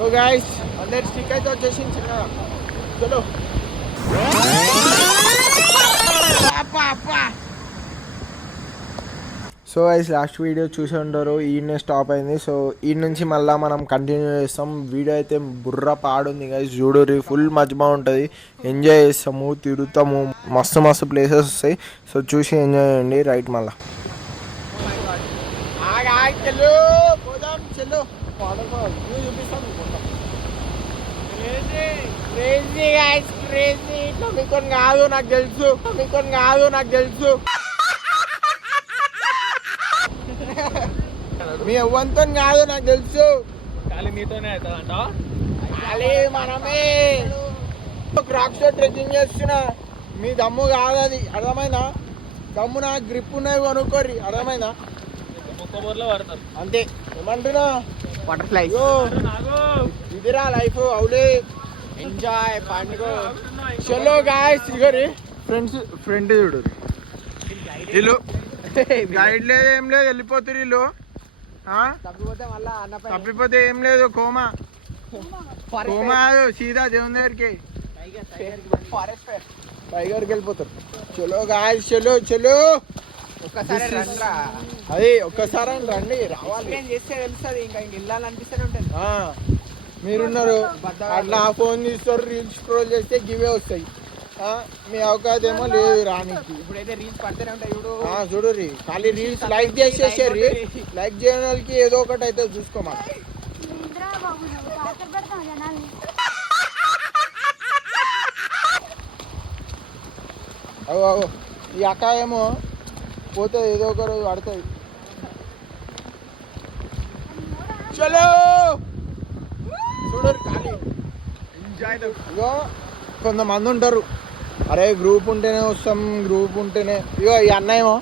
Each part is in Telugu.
సో గైస్ అందరి స్టిక్ అయితే వచ్చేసింది చిన్నగా. చలో సో గైస్ లాస్ట్ వీడియో చూసి ఉంటారు, ఈయనే స్టాప్ అయింది. సో ఈ నుంచి మళ్ళీ మనం కంటిన్యూ చేస్తాం. వీడియో అయితే బుర్ర పాడుంది గైస్, చూడరు, ఫుల్ మజ్మా ఉంటుంది. ఎంజాయ్ చేస్తాము, తిరుగుతాము, మస్తు మస్తు ప్లేసెస్ వస్తాయి. సో చూసి ఎంజాయ్ చేయండి. రైట్ మళ్ళా కాదు నాకు తెలుసు, నాకు తెలుసు. మీ ఎవ్వంతో కాదు నాకు తెలుసు, మీతోనే అవుతుందంట. మనమే రాక్ షో ట్రెక్కింగ్ చేస్తున్నా. మీ దమ్ము కాదు అది, అర్థమైందా? దమ్ము నా గ్రిప్ ఉన్నవి కొనుక్కోర్రి, అర్థమైందా? అంతే. ఏమంటున్నా బటర్ఫ్లై ఇదిరా లైఫ్. అవులే ఎంజాయ్ పండుగ. చలో గాయ్స్ ఇగరి ఫ్రెండ్స్ ఫ్రెండ్ చూడు, వీళ్ళు గైడ్ లేదు ఏం లేదు, వెళ్ళిపోతారు వీళ్ళు. తప్పిపోతే ఏం లేదు, కోమా సీదా దేవుని దగ్గరికి టైగర్కి వెళ్ళిపోతారు. చలో గాయ్స్ చలో చలో. అది ఒక్కసారి రండి, రావాలి చేస్తే తెలుస్తుంది. ఇంకా వెళ్ళాలనిపిస్తూనే ఉంటుంది. మీరున్నారు అట్లా ఫోన్ తీస్తారు, రీల్స్ స్క్రోల్ చేస్తే గివే వస్తాయి. మీ అవకాశం ఏమో లేదు రానికి. ఇప్పుడైతే రీల్స్ పడుతూనే ఉంటాయి చూడు. చూడు ఖాళీ రీల్స్ లైక్ చేసేసారు. లైక్ చేయని వాళ్ళకి ఏదో ఒకటి అయితే చూసుకోమా. అవు ఈ అక్క ఏమో పోతుంది, ఏదో ఒక రోజు పడుతుంది. చలో చూడరు ఖాళీ ఎంజాయ్. ఇగో కొంతమంది ఉంటారు, అరే గ్రూప్ ఉంటేనే వస్తాం, గ్రూప్ ఉంటేనే. ఇగో ఈ అన్న ఏమో,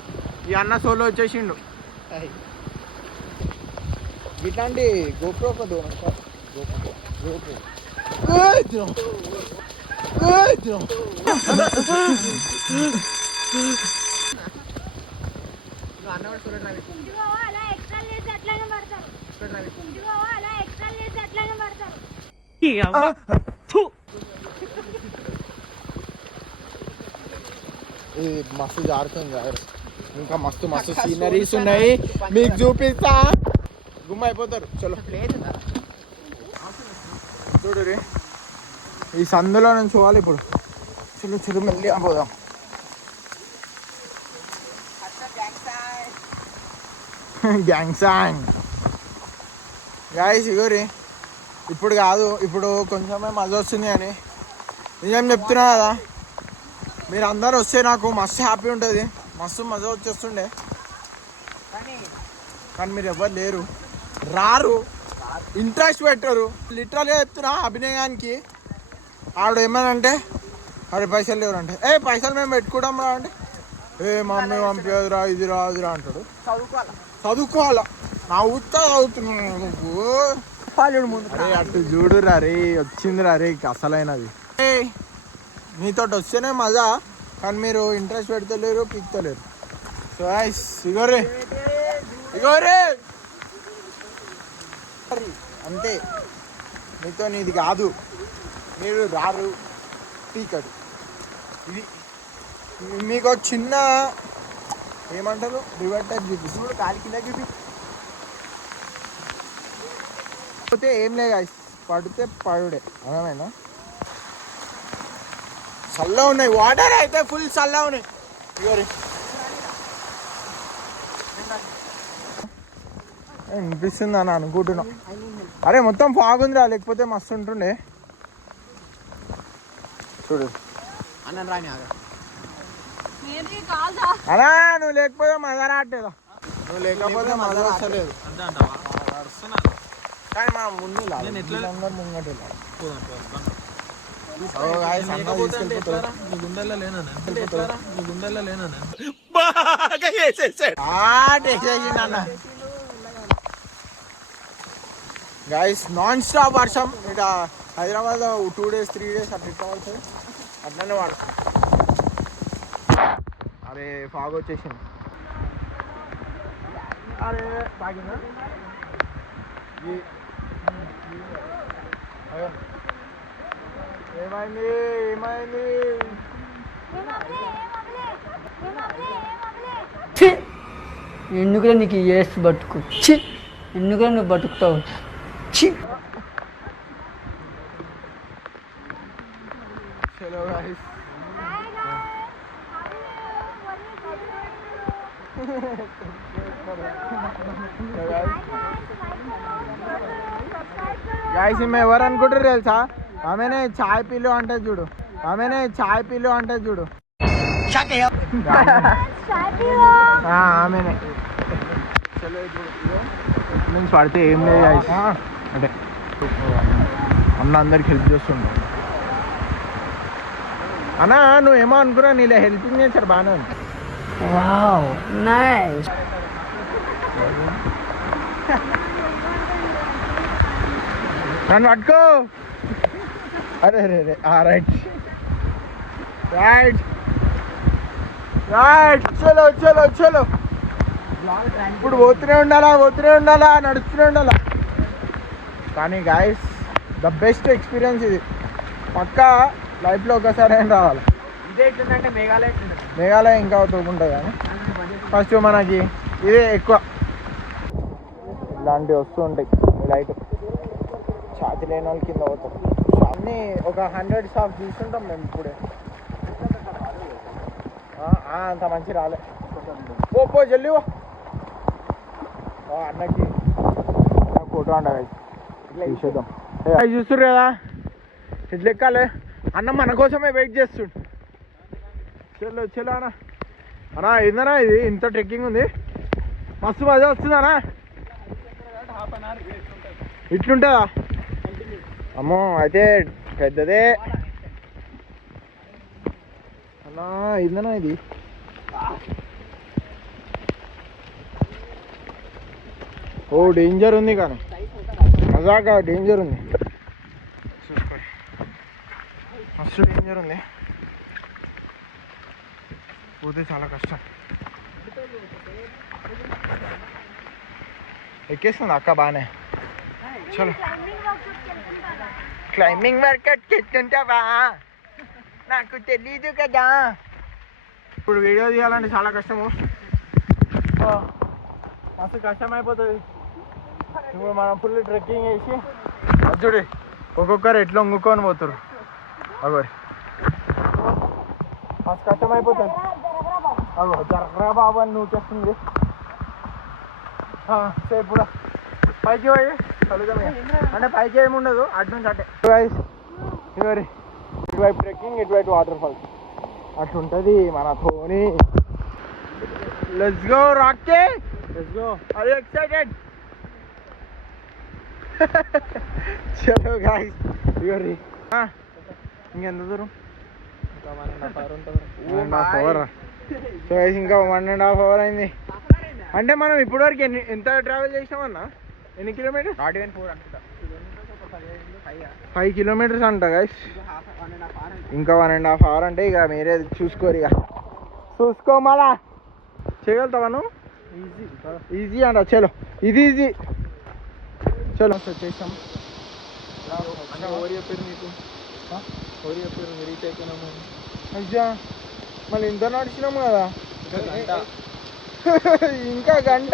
ఈ అన్న సోలో వచ్చేసిండు. ఇట్లాంటి గోప్రో దూరం సార్, గోప్రో ఇది మస్తు జారుతుంది కదా. ఇంకా మస్తు మస్తు సీనరీస్ ఉన్నాయి, మీకు చూపిస్తా. గుమ్మ అయిపోతారు. చలో చూడు రే, ఈ సందులో నుంచి చూడాలి ఇప్పుడు. చలో చలో మెల్లి పోదాం. గ్యాంగ్ సాంగ్ గాయ్స్ ఇగోరి. ఇప్పుడు కాదు, ఇప్పుడు కొంచెమే మజా వస్తుంది. కానీ నిజం చెప్తున్నా కదా, మీరు అందరు వస్తే నాకు మస్తు హ్యాపీ ఉంటుంది, మస్తు మజా వచ్చేస్తుండే. కానీ మీరు ఎవరు లేరు, రారు, ఇంట్రెస్ట్ పెట్టరు. లిటరల్గా చెప్తున్నా, అభినయానికి ఆవిడ ఏమనంటే ఆవిడ పైసలు లేవరంటే, పైసలు మేము పెట్టుకోవడం రా అంటే, మా మమ్మీ పంపించదురా, ఇది రా అది రా అంటాడు. చదువుకోవాలా నా ఉత్తా చదువుతున్నాను నువ్వు ముందు. అరే అటు చూడు రా రే, వచ్చింది రా రే అసలైనది. మీతో వస్తేనే మజా, కానీ మీరు ఇంట్రెస్ట్ పెడతలేరు, పీక్తలేరు. సో ఇగోరే ఇగోరే అంతే. మీతో ఇది కాదు, మీరు రారు, పీకరు. ఇది మీకు చిన్న ఏమంటారు రివర్ టైప్ చూపిస్తుంది, కాలి కింద చూపిస్తే ఏం లేదు. పడితే పడుడే, అర్థమైనా? చల్లగా ఉన్నాయి, వాటర్ అయితే ఫుల్ చల్లగా ఉన్నాయి. ఇగోరి వినిపిస్తుంది అని అనుకుంటున్నా. అరే మొత్తం బాగుందిరా, లేకపోతే మస్తు ఉంటుండే. చూడు అలా నువ్వు లేకపోతే మజా రావట్లేదా? నువ్వు లేకపోతే మజా వస్తలేదు. కానీ మా ముందు ముంగట గైస్ నాన్ స్టాప్ వర్షం. ఇక హైదరాబాద్ 2 days 3 days అట్లా ఇట్లా అట్లనే వాడు. అరే ఫాగ్ వచ్చేసింది. అరే బాగిందా? ఏమైంది ఏమైంది ఎందుకులే నీకు ఏసు బతుకు చి ఎందుకులే నువ్వు బతుకుతావు చి చలో గాయ్స్ గాయ్స్ ఈమె ఎవరు అనుకుంటారు తెలుసా ఆమెనే చాయ్ పిల్లు అంటే చూడు ఆమెనే చాయ్ పిల్లు అంటే చూడు ఆమెనే చలో ఇప్పుడు నుంచి పడితే ఏం లేదు గాయ్స్ అంటే అన్న అందరికి హెల్ప్ చేస్తుంటాం అన్నా నువ్వేమో అనుకున్నా నీళ్ళ హెల్పింగ్ నేచర్ బాగానే ఉంది వావ్ నైస్ నన్ను పట్టుకో అరే అరే అరే రైట్ రైట్ రైట్ చలో చలో చలో ఇప్పుడు పోతూనే ఉండాలా నడుస్తూనే ఉండాలా కానీ గాయస్ ద బెస్ట్ ఎక్స్పీరియన్స్ ఇది పక్కా లైఫ్లో ఒకసారి అయినా రావాలి ఇదే ఎట్లుందంటే మేఘాలయ మేఘాలయ ఇంకా తోకుంటుంది కానీ ఫస్ట్ మనకి ఇదే ఎక్కువ ఇలాంటివి వస్తూ ఉంటాయి లైట్ ఛాతి లేని వాళ్ళు కింద పోతాం అన్నీ ఒక 100 షాప్ తీసుకుంటాం మేము ఇప్పుడే అంత మంచి రాలే పో జల్లి అన్నకి ఫోటో అంట ఇట్లా తీసేద్దాం అవి చూస్తుర్రు కదా ఇట్లా ఎక్కాలి అన్న మన కోసమే వెయిట్ చేస్తుండు చలో చలో అన్నా ఏందన్నా ఇది ఇంత ట్రెక్కింగ్ ఉంది మస్తు మజా వస్తుందన్నా ఇట్లుంటుందా అమ్మో అయితే పెద్దదే అన్నా ఏందన్నా ఇది ఓ డేంజర్ ఉంది కానీ మజాగా డేంజర్ ఉంది చూసుకోండి మస్తు డేంజర్ ఉంది పోతే చాలా కష్టం ఎక్కేస్తుంది అక్క బాగానే చలో క్లైంబింగ్ వర్కౌట్ ఎట్టుంటావా నాకు తెలీదు కదా ఇప్పుడు వీడియో తీయాలంటే చాలా కష్టము మస్తు కష్టం అయిపోతుంది ఇప్పుడు మనం ఫుల్ ట్రెక్కింగ్ వేసి చూడు ఒక్కొక్కరు ఎట్లా వంగుకొని పోతారు అగోరి మస్తు కష్టం అయిపోతుంది అగో జరగరా బాబు అని నూకేస్తుంది సేపు కూడా పైకి పోయి కలుగుతాం అంటే పైకి ఏమి ఉండదు అటు నుంచి అట్టే ఇవరి ఇటువైపు ట్రెక్కింగ్ ఇటువైపు వాటర్ ఫాల్స్ అట్లుంటుంది మన ధోని లెట్స్ గో రాకే let's go are you excited చలో గాయ్స్ ఇవరి ఇంకెంత దూరం ఇంకా 1.5 hour ఉంటుంది 1.5 hour సో ఇంకా 1.5 hour అయింది అంటే మనం ఇప్పటివరకు ఎంత ట్రావెల్ చేసామన్నా ఎన్ని కిలోమీటర్స్ నాట్ ఈవెన్ 4 అనుకుంటా 5 కిలోమీటర్స్ అంట గైస్ ఇంకా 1.5 hour అంటే ఇక మీరే చూసుకోరు ఇక చూసుకో మళ్ళా చేయగలుగుతావా నువ్వు ఈజీ అంట చలో ఇది ఈజీ చలో వచ్చేసాం ఓరి చెప్పారు మీకు ఓరి చెప్పారు మీరు రీచ్ అయిపోయినాము అయ్యా మళ్ళీ ఇంత నడిచినాము కదా గంట ఇంకా గంట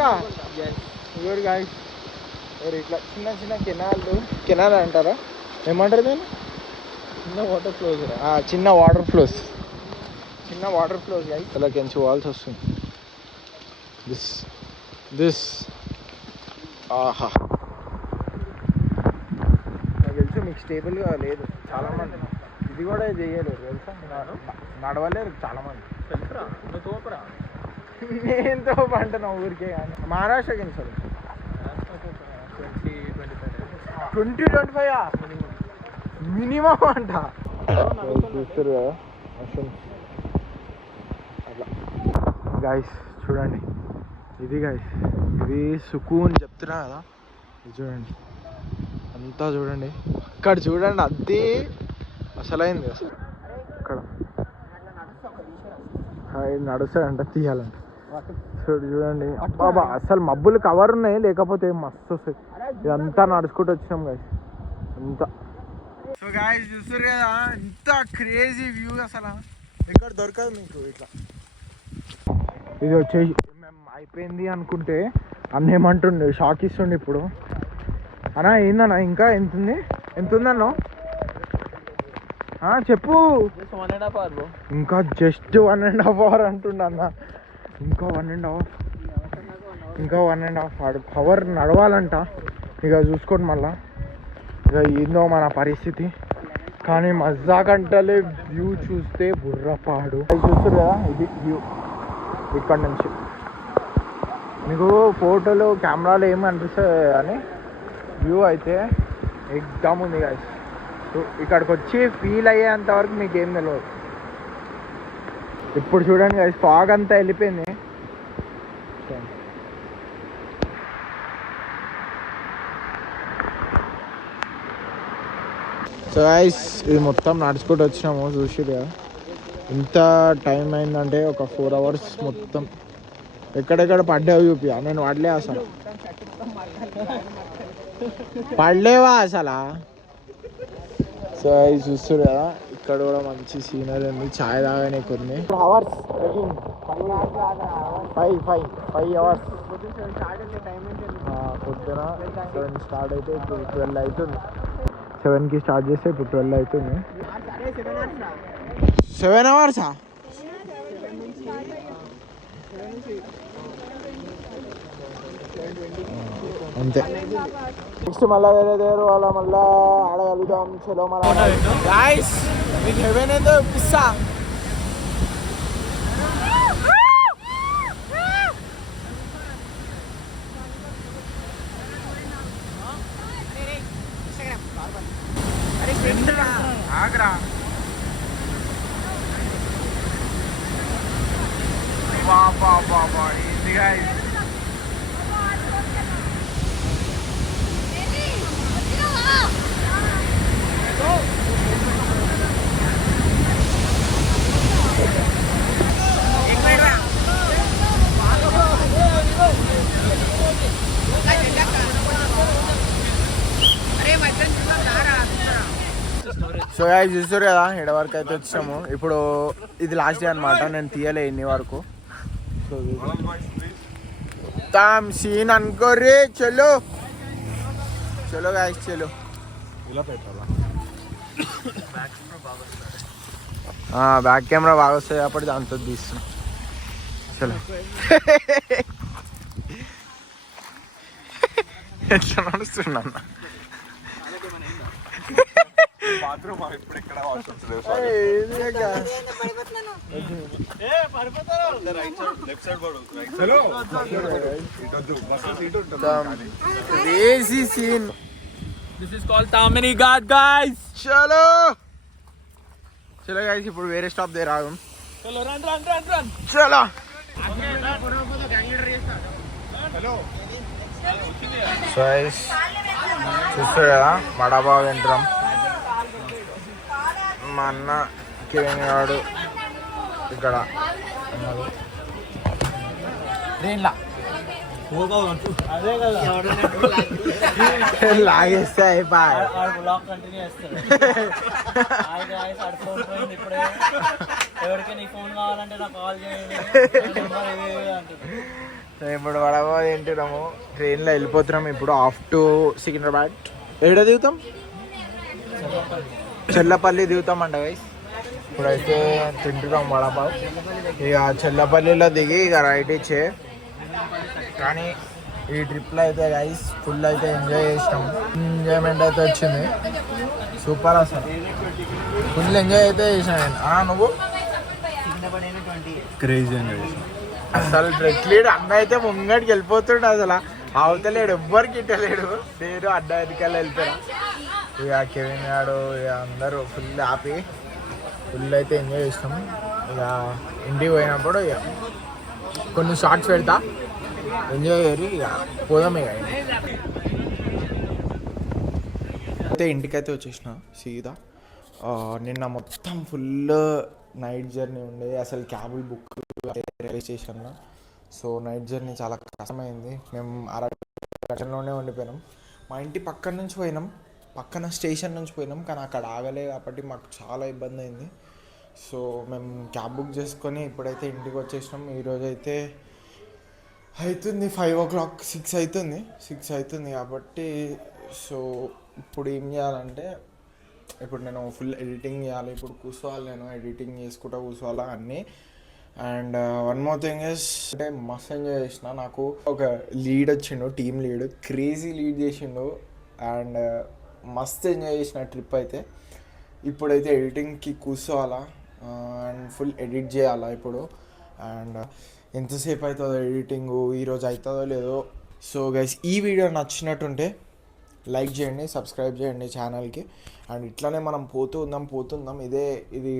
ఎవరు గాయస్ ఎవరు ఇట్లా చిన్న చిన్న కెనాల్ అంటారా ఏమంటారు దాన్ని చిన్న వాటర్ ఫ్లోస్ చిన్న వాటర్ ఫ్లోస్ గాయస్ ఇలా కెంచి వాల్స్ వస్తుంది దిస్ ఆహా నాకు తెలుసు మీకు స్టేబుల్గా లేదు చాలామంది ఇది కూడా చేయలేరు తెలుసా నడవలేరు చాలామంది తెలుసురా నువ్వు తోపరా నేనుతో పంటున్నా ఊరికే కానీ మహారాష్ట్రకి ఎన్ని సార్ 20-25 మినిమం అంట చూస్తారు కదా అట్లా గాయస్ చూడండి ఇది గాయస్ ఇది సుకూన్ చెప్తున్నా కదా ఇది చూడండి అంతా చూడండి ఇక్కడ చూడండి అది అసలైంది అసలు ఇక్కడ నడుస్తాడంట తీయాలంట చూడండి బాబా అసలు మబ్బులు కవర్ ఉన్నాయి లేకపోతే మస్తు వస్తుంది ఇదంతా నడుచుకుంటూ వచ్చినాం గాయస్ అంతా సో గాయ్స్ చూస్తారు కదా ఎంత క్రేజీ వ్యూ అసలు ఎక్కడ దొరకదు మీకు ఇట్లా. ఇది వచ్చేసి మేము అయిపోయింది అనుకుంటే అన్న ఏమంటుండే షాక్ ఇస్తుండే ఇప్పుడు. అన్నా ఏందన్నా ఇంకా ఎంత ఉందన్నా చెప్పు. ఇంకా జస్ట్ 1.5 hour అంటుండ అన్న. ఇంకా 1.5 hour నడవాలంట. ఇక చూసుకోండి మళ్ళా ఇక ఏందో మన పరిస్థితి. కానీ మజా కంటలే వ్యూ చూస్తే బుర్రపాడు. చూస్తారు కదా ఇది వ్యూ ఇక్కడ నుంచి. మీకు ఫోటోలు కెమెరాలో ఏమి అనిపిస్తుంది అని వ్యూ అయితే ఎగ్జామ్ ఉంది గాయ్స్. ఇక్కడికి వచ్చి ఫీల్ అయ్యేంత వరకు మీకు ఏం తెలియదు. ఇప్పుడు చూడండి గాయ్స్ ఫాగ్ అంతా వెళ్ళిపోయింది. సో గాయ్స్ ఇది మొత్తం నడుచుకుంటూ వచ్చినాము. చూసిరా ఎంత టైం అయిందంటే ఒక 4 hours మొత్తం. ఎక్కడెక్కడ పడ్డావు చూపియా. నేను పడలే అసలు. పడలేవా అసలు. సో అది చూస్తారు కదా ఇక్కడ కూడా మంచి సీనరీ ఉంది. ఛాయ్ తాగానే కొన్ని అవర్స్ 5 hours పొద్దున 7 స్టార్ట్ అయితే ఇప్పుడు 12 అవుతుంది. 7కి స్టార్ట్ చేస్తే ఇప్పుడు 12 అవుతుంది. 7 hours అంతే. నెక్స్ట్ మళ్ళీ వేరే దగ్గర వాళ్ళ మళ్ళీ ఆడగలుగుతాం. చలో మళ్ళీ గాయ్స్ మీకు హెవెన్ ఏదో ఇప్పిస్తా. ఆగ్రా బాబా ఏంది గాయ్స్. సో గాయ్స్ చూస్తారు కదా ఇక్కడ వరకు అయితే వచ్చాము. ఇప్పుడు ఇది లాస్ట్ డే అనమాట. నేను తీయలే ఇన్ని వరకు. సో మొత్తం సీన్ అనుకోర్రీ. చలో చలో గాయ్స్ చలో. బ్యాక్ కెమెరా బాగా వస్తుంది కాబట్టి దాంతో తీస్తున్నాం. చలో ఎట్లా నడుస్తున్నా crazy scene. This is called Tamini Ghat, guys. చలో చలో గాయ్స్ ఇప్పుడు వేరే స్టాప్ దగ్గర ఆగం. Chalo, run. చలో సో గాయ్స్ చూస్తారు కదా వడాపావ్ తింటాం. మా అన్న కిరణ్ గాడు ఇక్కడ లాగేస్తే అయిపోయి. ఇప్పుడు వడాపావ్ తింటున్నాము. ట్రైన్లో వెళ్ళిపోతున్నాము ఇప్పుడు ఆఫ్ టు సికింద్రాబాద్. ఎక్కడ దిగుతాం? చెల్లపల్లి దిగుతామంట గైస్. ఇప్పుడైతే తింటున్నాం వడాపావ్. ఇక చెల్లపల్లిలో దిగి ఇక రైట్ ఇచ్చే. కానీ ఈ ట్రిప్లో అయితే గైస్ ఫుల్ అయితే ఎంజాయ్ చేసినాం. ఎంజాయ్మెంట్ అయితే వచ్చింది. సూపర్ అసలు ఫుల్ ఎంజాయ్ అయితే చేసినా నేను. నువ్వు Crazy enjoy చేసిన. అసలు ట్రెక్లీడు అన్న అయితే ముంగడికి వెళ్ళిపోతుండే. అసలు అవతలేడు ఎవ్వరికి ఇట్టలేడు. నేను అడ్డ ఎదికల్లా వెళ్ళిపోయా. ఇక కెవిన్ గాడు ఇక అందరూ ఫుల్ ఆపి ఫుల్ అయితే ఎంజాయ్ చేస్తాం. ఇక ఇంటికి పోయినప్పుడు ఇక కొన్ని షార్ట్స్ పెడతా ఎంజాయ్ చేయరు. ఇక పోదాం. ఇక అయితే ఇంటికైతే వచ్చేసిన సీదా. నిన్న మొత్తం ఫుల్ నైట్ జర్నీ ఉండే. అసలు క్యాబుల్ బుక్ రైల్వే స్టేషన్లో. సో నైట్ జర్నీ చాలా కష్టమైంది. మేము 6 గంటల్లోనే ఉండిపోయినాం. మా ఇంటి పక్కన నుంచి పోయినాం. పక్కన స్టేషన్ నుంచి పోయినాం, కానీ అక్కడ ఆగలే కాబట్టి మాకు చాలా ఇబ్బంది అయింది. సో మేము క్యాబ్ బుక్ చేసుకొని ఇప్పుడైతే ఇంటికి వచ్చేసినాం. ఈరోజు అయితే అవుతుంది 5 o'clock, 6 అవుతుంది కాబట్టి. సో ఇప్పుడు ఏం చేయాలంటే, ఇప్పుడు నేను ఫుల్ ఎడిటింగ్ చేయాలి. ఇప్పుడు కూర్చోవాలి, నేను ఎడిటింగ్ చేసుకుంటూ కూర్చోవాలా అన్నీ. And one more thing is అంటే మస్త్ ఎంజాయ్ చేసిన. నాకు ఒక లీడ్ వచ్చిండు, టీమ్ లీడ్, క్రేజీ లీడ్ చేసిండు. అండ్ మస్త్ ఎంజాయ్ చేసిన ట్రిప్ అయితే. ఇప్పుడైతే ఎడిటింగ్కి కూర్చోవాలా అండ్ ఫుల్ ఎడిట్ చేయాలా ఇప్పుడు. అండ్ ఎంతసేపు అవుతుందో ఎడిటింగు, ఈరోజు అవుతుందో లేదో. సో గైస్, ఈ వీడియో నచ్చినట్టుంటే లైక్ చేయండి, సబ్స్క్రైబ్ చేయండి ఛానల్కి. అండ్ ఇట్లానే మనం పోతుందాం. ఇది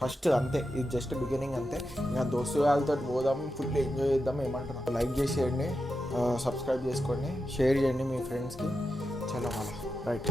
ఫస్ట్ అంతే, ఇది జస్ట్ బిగినింగ్ అంతే. ఇంకా దోస్తుగాలతో పోదాం, ఫుల్ ఎంజాయ్ చేద్దాం. ఏమంటున్నాం, లైక్ చేసేయండి, సబ్స్క్రైబ్ చేసుకోండి, షేర్ చేయండి మీ ఫ్రెండ్స్కి. చలో మళ్ళా రైట్.